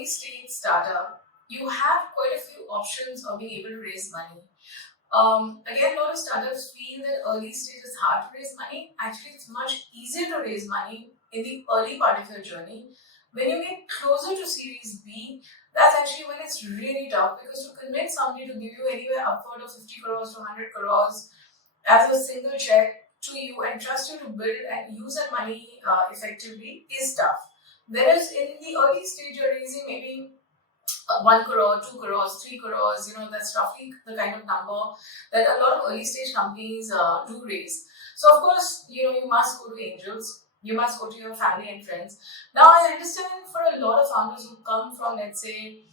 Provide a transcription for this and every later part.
early stage startup, you have quite a few options of being able to raise money. Again, a lot of startups feel that early stage is hard to raise money. Actually, it's much easier to raise money in the early part of your journey. When you get closer to Series B, that's actually when it's really tough, because to convince somebody to give you anywhere upward of 50 crores to 100 crores as a single check to you and trust you to build and use that money effectively is tough. Whereas in the early stage, you're raising maybe 1 crore, 2 crores, 3 crores, that's roughly the kind of number that a lot of early stage companies do raise. So, of course, you must go to angels, you must go to your family and friends. Now, I understand for a lot of founders who come from, let's say,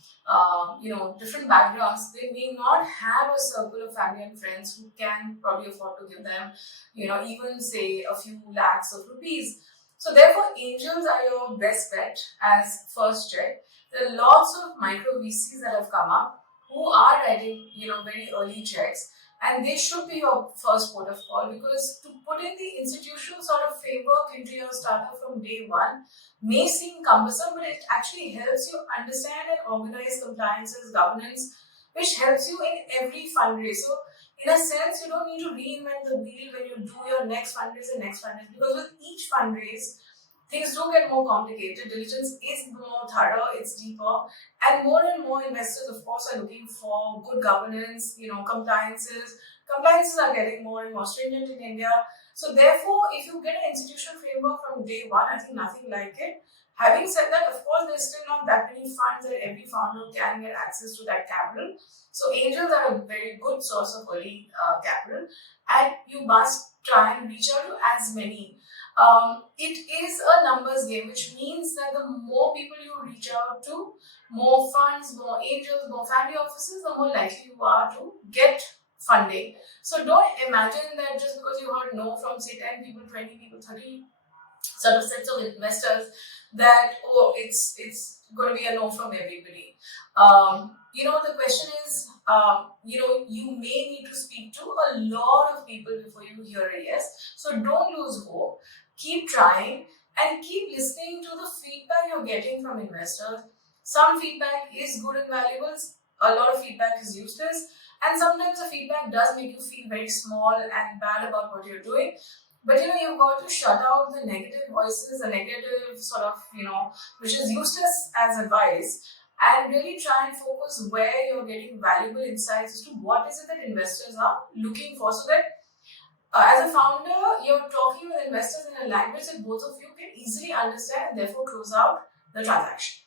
different backgrounds, they may not have a circle of family and friends who can probably afford to give them, even say a few lakhs of rupees. So, therefore, angels are your best bet as first check. There are lots of micro VCs that have come up who are writing, very early checks, and they should be your first port of call, because to put in the institutional sort of framework into your startup from day one may seem cumbersome, but it actually helps you understand and organize compliances, governance, which helps you in every fundraise. So, in a sense, you don't need to reinvent the wheel when you do your next fundraise and next fundraise, because with each fundraise, things do get more complicated. Diligence is more thorough, it's deeper, and more investors, of course, are looking for good governance, compliances. Compliances are getting more and more stringent in India. So, therefore, if you get an institutional framework from day one, I think nothing like it. Having said that, of course, there's still not that many funds that every founder can get access to that capital. So, angels are a very good source of early capital, and you must try and reach out to as many. It is a numbers game, which means that the more people you reach out to, more funds, more angels, more family offices, the more likely you are to get funding. So don't imagine that just because you heard no from say 10 people, 20 people, 30 sort of sets of investors, that it's going to be a no from everybody. The question is, you may need to speak to a lot of people before you hear a yes. So don't lose hope. Keep trying and keep listening to the feedback you're getting from investors. Some feedback is good and valuable. A lot of feedback is useless. And sometimes the feedback does make you feel very small and bad about what you're doing. But you've got to shut out the negative voices, the negative sort of, which is useless as advice, and really try and focus where you're getting valuable insights as to what is it that investors are looking for, so that as a founder, you're talking with investors in a language that both of you can easily understand and therefore close out the transaction.